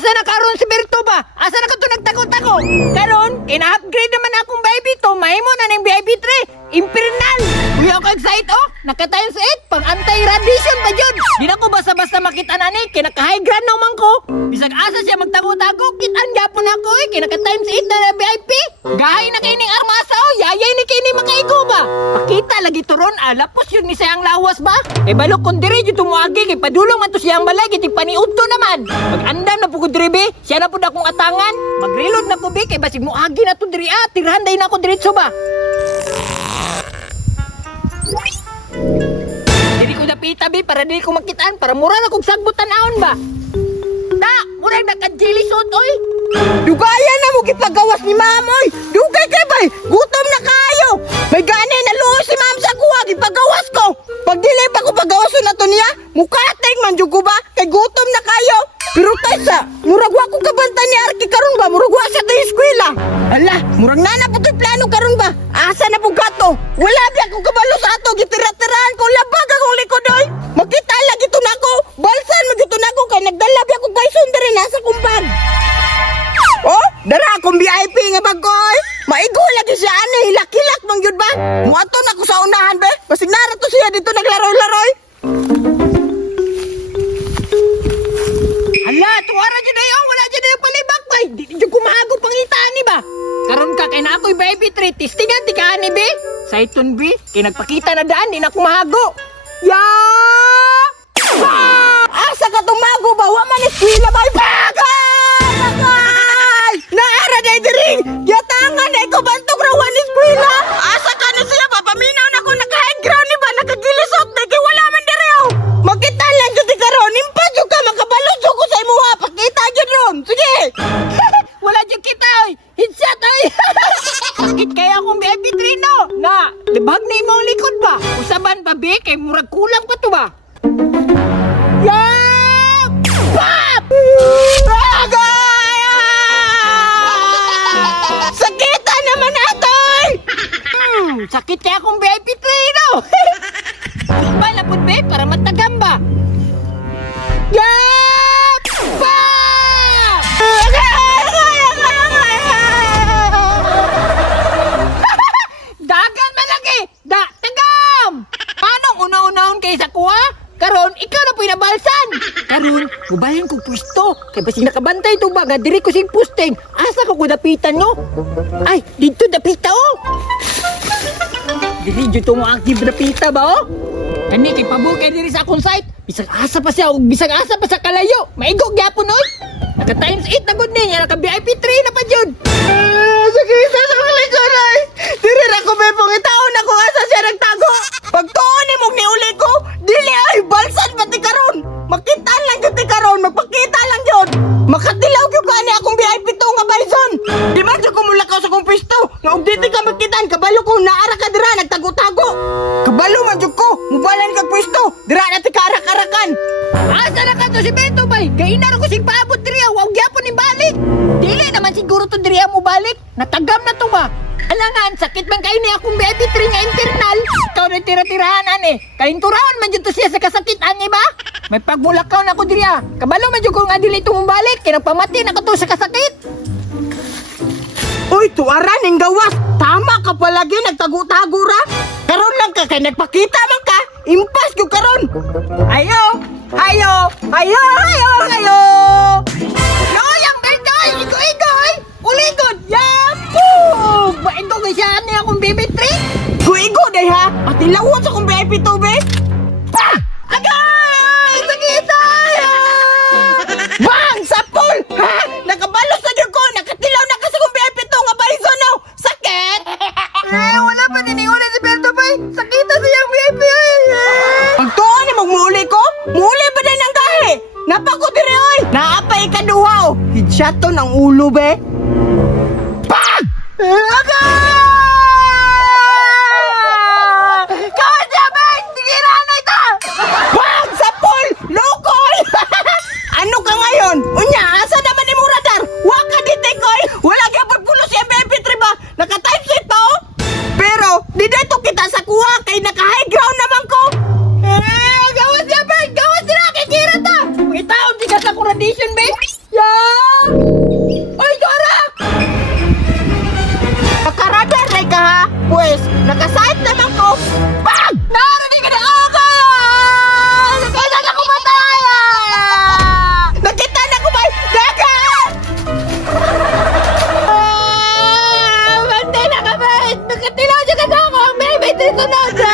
Asa na karon si Berto ba? Asa na ka to nagtako-tako? Karon, kina-upgrade naman akong VIP to. Mahimo na ning VIP 3. Impernal. Uy, ako excited oh. Naka-times 8 pang anti-radiation pa jud. Di na ko basta-basta makita na ni. Kinaka-high ground naman ko. Bisag asa siya magtako-tako, kitaan gyapon ako eh. Kinaka-times 8 na VIP. Gahay na kay ning armasa oh. Yayay ni kay ni makaigo ba? Pakita lagi turon. Lapos yun ni sayang lawas ba? Kay balok kong diri dito muagi. Kay padulong man to siyang balay. Kay paniud to naman. Mag-andam na po ko diri be. Siya na po akong atangan. Mag-reload na ko be. Kay basig muagi na to diri ah. Tirahan day na ako diretso ba? Dili ko napita be para dili ko makitaan. Para mura na kong sagbutan aon ba? Ta! Murag naka-jilisot oy! Dugayan na mo gipagawas ni mamoy. Dugay kay bay, gutom na kayo. May gani na luho si ma'am sa kuha, gipagawas ko. Pag dili pa ko pagawason na to niya, mukating man jud ko ba? Kay gutom na kayo. Pero kaysa, murag wa ko kabanta ni Arki karon ba? Murag wa sa tayo eskwela. Ala, murag na po kay plano karon ba? Asa na po gato? Wala di ako kabalo sa ato, gitira-tirahan ko labag akong likod oy. Makita lagi to nako. Balsan magito nako kay nagdala bi ako bayson diri nasa kumbag. Oh, dara akong VIP nga bagoy. Maigo lagi siya ani, hilak-hilak mang yun ba? Muato na ko sa unahan be. Basig nara to siya dito naglaroy-laroy. Hala, tuwara dyan na yun. Wala dyan na yung palibak ba? Di dyan kumahago pangitaan ni ba? Karon ka kay na ako'y VIP 3. Tistingan ti ka ni be. Sa iton be, kay nagpakita na daan, di na kumahago. Ya! Asa ka tumago ba? Wa man eskwela ba? Bagay! Bagay! Naara day diri. Yatangan ay ko bantog ra wan eskwela. Asa ka ni siya ba? Paminaw na ko naka-high ground ni ba? Nakagilisot na kay wala man diri oh. Makita lang jud karon. Impa jud ka makabalo jud ko sa imuha. Pakita jud ron. Sige. Wala dyan kita oy. Headshot oy. Sakit kaya akong VIP 3 no. Na, libag na imong likod ba? Usaban pa be, kay murag kulang pa to ba? Yeah! Pop! Agay! Sakita naman atoy! Sakit kaya akong VIP 3 no. Ba na po be, para matagam ba? Yeah! Pop! Dagan man lagi! Tagam! Paano una-unahon kayo sa kuha? Karon, ikaw na po inabalsan! Karon, gubayan ko pwesto. Kaya basig nakabantay ito ba? Diri ko sing posting. Asa ko dapitan no? Ay, dito dapita oh! Dili dito mo active dapita ba oh? Ani, kay pabukay diri sa akong site. Bisag asa pa siya, bisag asa pa sa kalayo. Maigog gyapon oy! Naka times 8 na gud niya, naka VIP 3 na pa jud. Sakita sa mga likod ay! Diri na ko may pangitaon ako asa siya nagtago! Pagtuon ni mong niuli ko, dili ay balsan pati karon! Makita lang yun ti karon, magpakita lang yun! Makatilaw yun ka ni akong VIP to nga bison! Di ba dyan ko mulakaw sa kong pisto? Nga og dito ka magkitaan, kabalo ko, naara ka dira, nagtago-tago! Kabalo man dyan ko, mubalan kag pisto, dira na ti karak-arakan! Asa na ka to si Beto bay? Gainar ko sing paabot diriya, wag gyapon ni balik. Dili naman siguro to diriya mo balik. Natagam na to ba? Alangan, sakit man kayo ni akong baby 3 nga internal. Ikaw na tira-tirahan ani. Kalinturawan man dyan to siya sa kasakit ani ba? May pagmulakaw na ko diriya. Kabalo man dyan ko nga dili to mo balik. Kinapamati na ko to sa kasakit. Uy, tuwaran ng gawas! Tama ka palagi, nagtago-tago ra! Karon lang ka, kay nagpakita man ka! Impas ko karon! Ayo! Ayo! Ayo! Ayo! Ayo! Yoyang Bertoy! Igo-igoy! Uligod! Yapo! Baito ka siya ni akong baby 3? Guigo day ha! Pati lawon sa kong VIP to, be! Ah! Agay! Sakit tayo! Bang! Sapol! Ha? Nakabalos na dyan ko! Nakatilaw na kasi kong VIP to nga bison now! Sakit! Wala pa diniuli si Berto bay! Sakita siyang VIP! Pagtuon ni magmuli ko? Muli ba din ang gahe? Napako diri oy! Naapay ka duha oh! Headshot to ng ulo be! Pag! Agay! Kawad niya be! Tigiran na ito! Pag! Sapol! Lokoy! Ano ka ngayon? Unya, asa naman ni Muradar? Waka detect oy! Wala gyapon pulo siya MP3 ba? Naka-type set to? Pero, di dito kita sa kuha kay naka-high ground naman ko! Gawas niya bay! Gawas nila! Kikira ta! Pagitaon di ka sa coronation bay! Yeah! sunod-sunod.